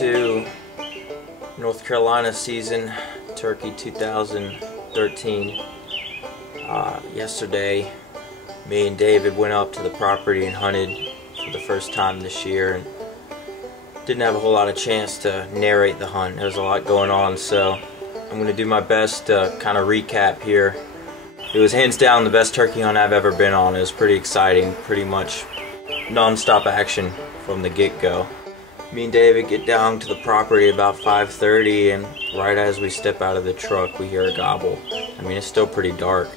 to North Carolina season, turkey 2013. Yesterday, me and David went up to the property and hunted for the first time this year, and didn't have a whole lot of chance to narrate the hunt. There was a lot going on, so I'm going to do my best to kind of recap here. It was hands down the best turkey hunt I've ever been on. It was pretty exciting, pretty much non-stop action from the get-go. Me and David get down to the property about 5:30, and right as we step out of the truck we hear a gobble. I mean, it's still pretty dark.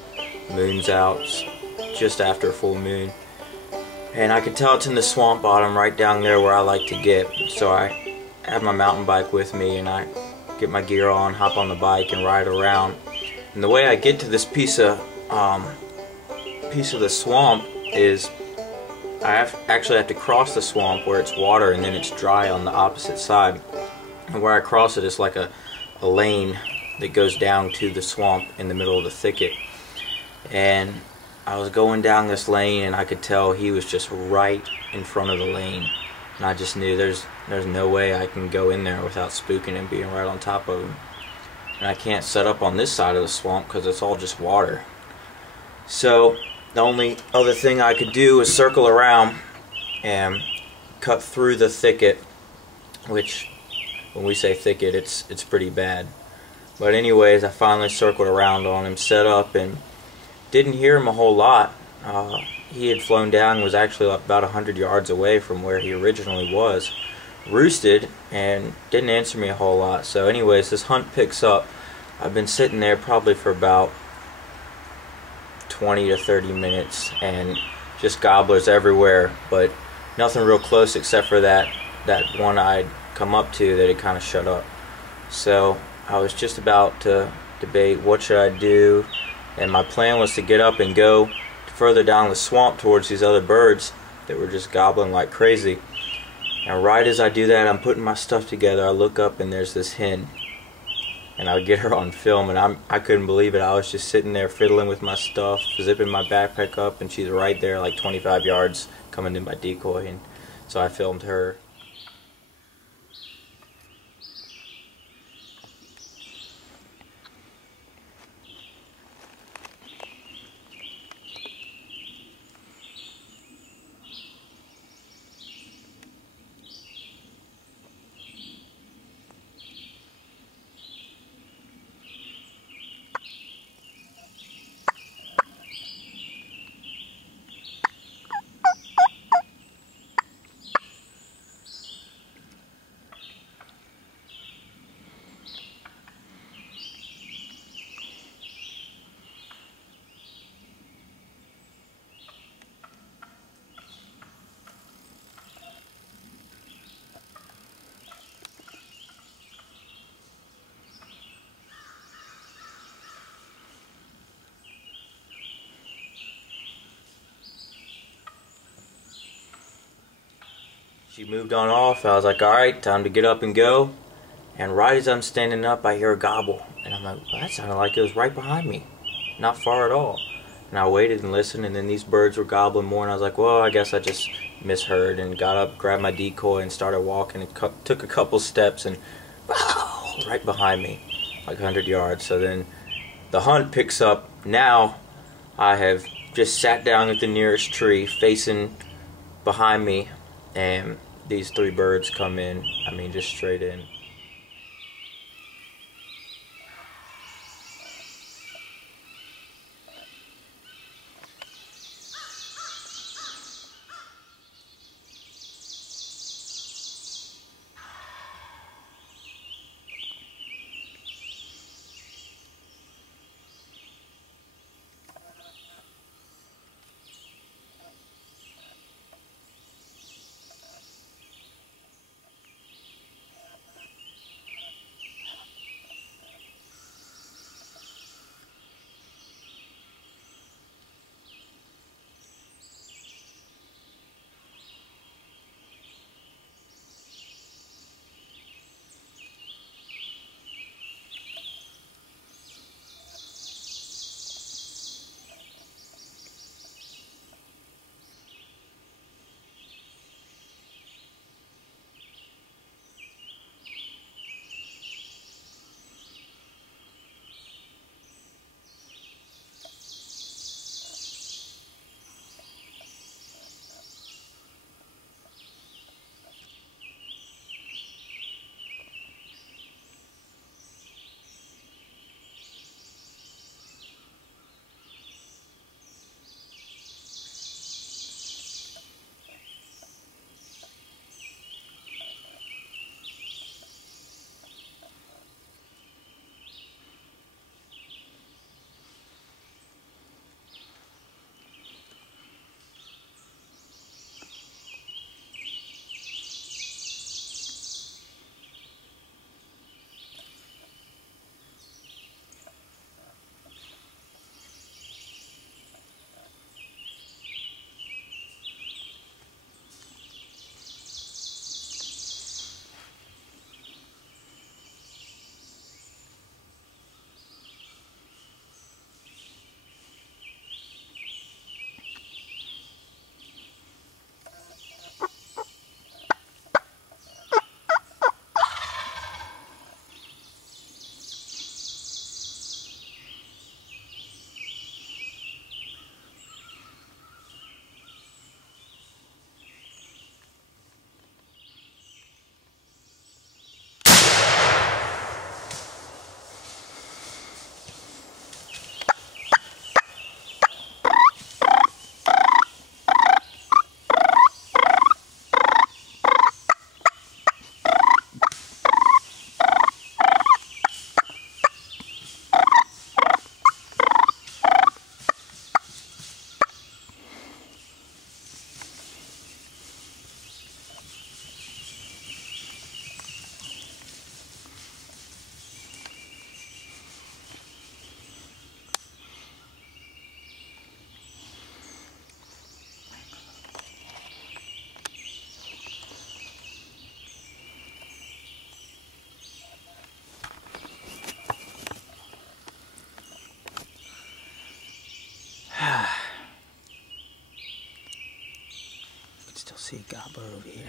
Moon's out, just after full moon. And I can tell it's in the swamp bottom right down there where I like to get. So I have my mountain bike with me and I get my gear on, hop on the bike and ride around. And the way I get to this piece of the swamp is I actually have to cross the swamp where it's water and then it's dry on the opposite side. And where I cross it is like a lane that goes down to the swamp in the middle of the thicket. And I was going down this lane and I could tell he was just right in front of the lane. And I just knew there's no way I can go in there without spooking and being right on top of him. And I can't set up on this side of the swamp because it's all just water. So the only other thing I could do is circle around and cut through the thicket, which when we say thicket, it's pretty bad. But anyways, I finally circled around on him, set up, and didn't hear him a whole lot. He had flown down and was actually about 100 yards away from where he originally was. Roosted and didn't answer me a whole lot. So anyways, this hunt picks up. I've been sitting there probably for about 20 to 30 minutes and just gobblers everywhere, but nothing real close except for that one I'd come up to that had kind of shut up. So I was just about to debate what should I do, and my plan was to get up and go further down the swamp towards these other birds that were just gobbling like crazy. And right as I do that, I'm putting my stuff together, I look up and there's this hen. And I'll get her on film, and I couldn't believe it. I was just sitting there fiddling with my stuff, zipping my backpack up, and she's right there like 25 yards coming to my decoy, and so I filmed her. She moved on off. I was like, alright, time to get up and go. And right as I'm standing up, I hear a gobble. And I'm like, well, that sounded like it was right behind me. Not far at all. And I waited and listened, and then these birds were gobbling more. And I was like, well, I guess I just misheard. And got up, grabbed my decoy, and started walking. And took a couple steps, and wow, right behind me, like 100 yards. So then the hunt picks up. Now I have just sat down at the nearest tree, facing behind me. And these three birds come in, I mean, just straight in. see a gobbler over here.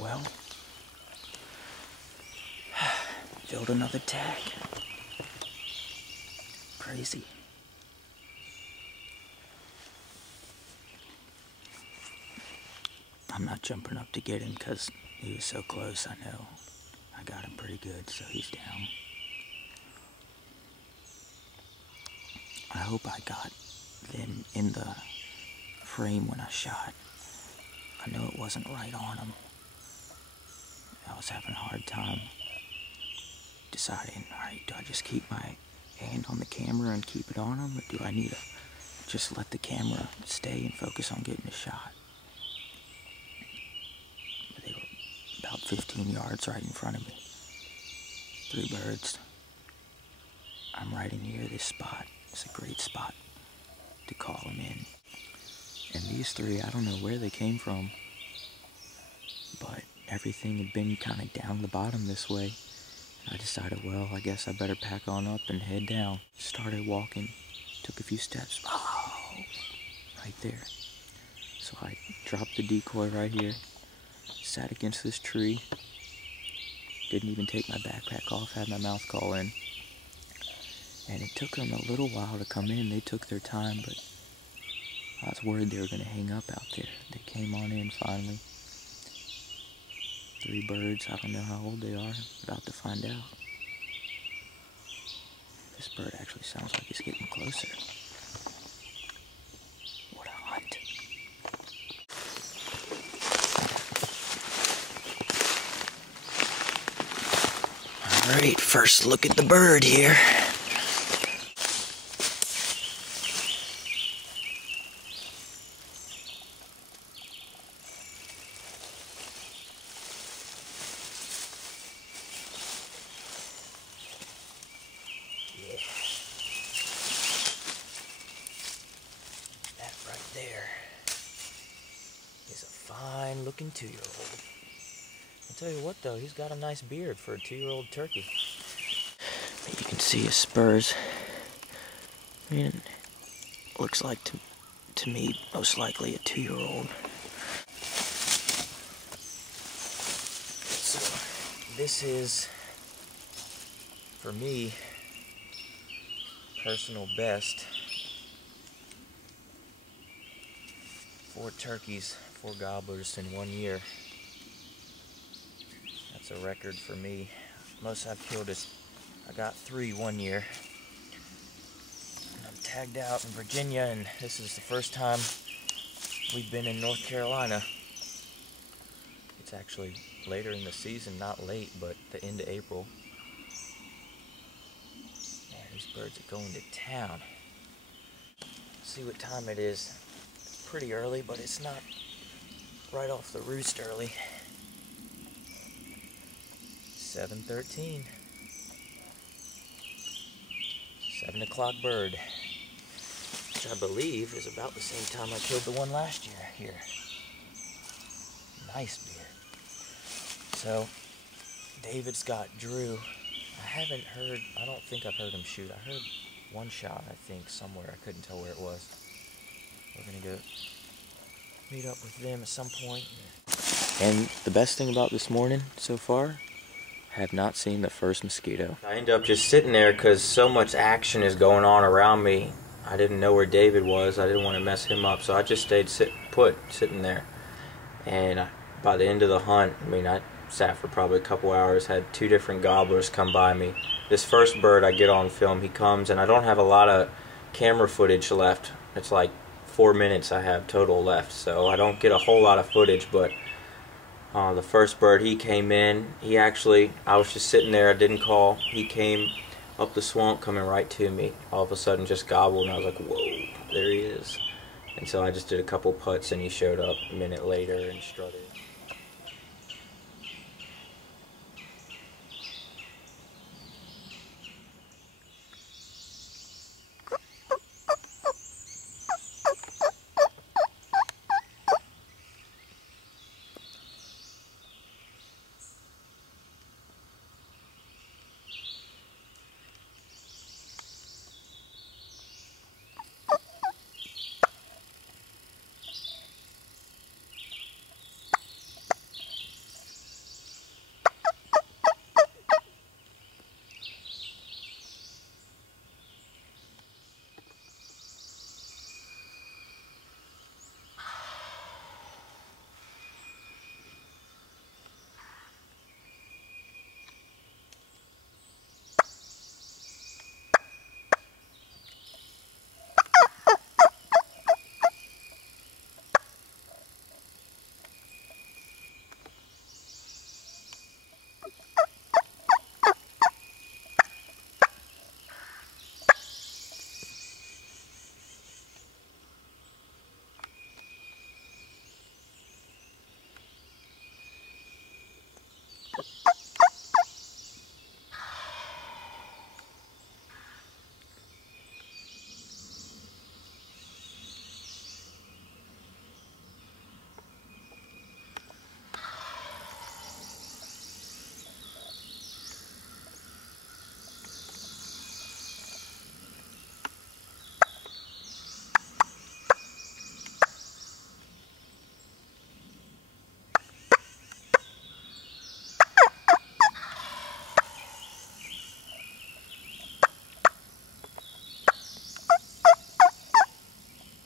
Well, filled another tag. Crazy. I'm not jumping up to get him because he was so close. I know I got him pretty good, so he's down. I hope I got them in the frame when I shot. I know it wasn't right on him. I was having a hard time deciding, alright, do I just keep my hand on the camera and keep it on him, or do I need to just let the camera stay and focus on getting a shot? But they were about 15 yards right in front of me. 3 birds. I'm right in near this spot. It's a great spot to call them in. And these 3, I don't know where they came from, but everything had been kind of down the bottom this way. I decided, well, I guess I better pack on up and head down. Started walking, took a few steps. Oh, right there. So I dropped the decoy right here, sat against this tree, didn't even take my backpack off, had my mouth call in. And it took them a little while to come in. They took their time, but I was worried they were going to hang up out there. They came on in finally. 3 birds, I don't know how old they are, about to find out. This bird actually sounds like it's getting closer. What a hunt. Alright, first look at the bird here. There is a fine looking 2-year-old. I'll tell you what though, he's got a nice beard for a 2-year-old turkey. You can see his spurs. I mean, looks like to me most likely a 2-year-old. So this is, for me, personal best. 4 turkeys, 4 gobblers in 1 year. That's a record for me. Most I've killed is, I got 3 1 year. And I'm tagged out in Virginia, and this is the first time we've been in North Carolina. It's actually later in the season, not late, but the end of April. Man, these birds are going to town. Let's see what time it is. Pretty early, but it's not right off the roost early. 7:13. 7 o'clock bird, which I believe is about the same time I killed the one last year here. Nice beard. So David's got Drew. I don't think I've heard him shoot. I heard one shot, I think, somewhere. I couldn't tell where it was. We're gonna go meet up with them at some point. And the best thing about this morning so far, I have not seen the first mosquito. I ended up just sitting there because so much action is going on around me. I didn't know where David was. I didn't want to mess him up, so I just stayed sitting there. And by the end of the hunt, I mean, I sat for probably a couple hours, had 2 different gobblers come by me. This first bird I get on film, he comes, and I don't have a lot of camera footage left. It's like 4 minutes I have total left, so I don't get a whole lot of footage, but the first bird, he came in. I was just sitting there, I didn't call. He came up the swamp coming right to me. All of a sudden just gobbled, and I was like, whoa, there he is. And so I just did a couple putts and he showed up a minute later and strutted.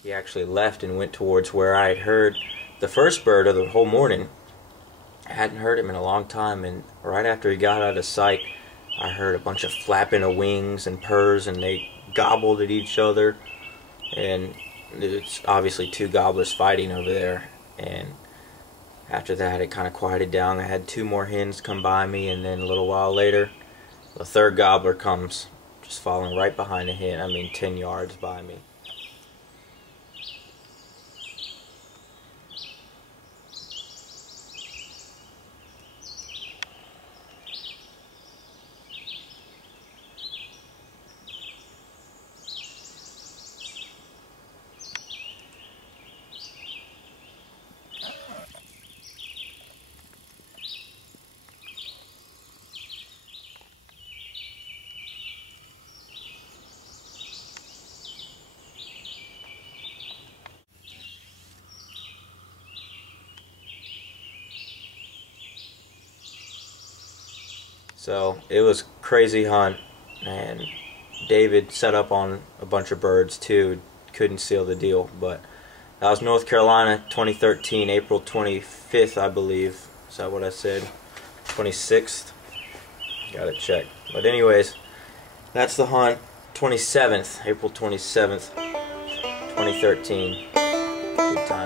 He actually left and went towards where I had heard the first bird of the whole morning. I hadn't heard him in a long time, and right after he got out of sight, I heard a bunch of flapping of wings and purrs, and they gobbled at each other. And it's obviously two gobblers fighting over there. And after that, it kind of quieted down. I had two more hens come by me, and then a little while later, the third gobbler comes, just following right behind the hen. I mean, 10 yards by me. So it was a crazy hunt, and David set up on a bunch of birds too. Couldn't seal the deal, but that was North Carolina, 2013, April 25th, I believe. Is that what I said? 26th? Got it checked. But anyways, that's the hunt. 27th, April 27th, 2013. Good time.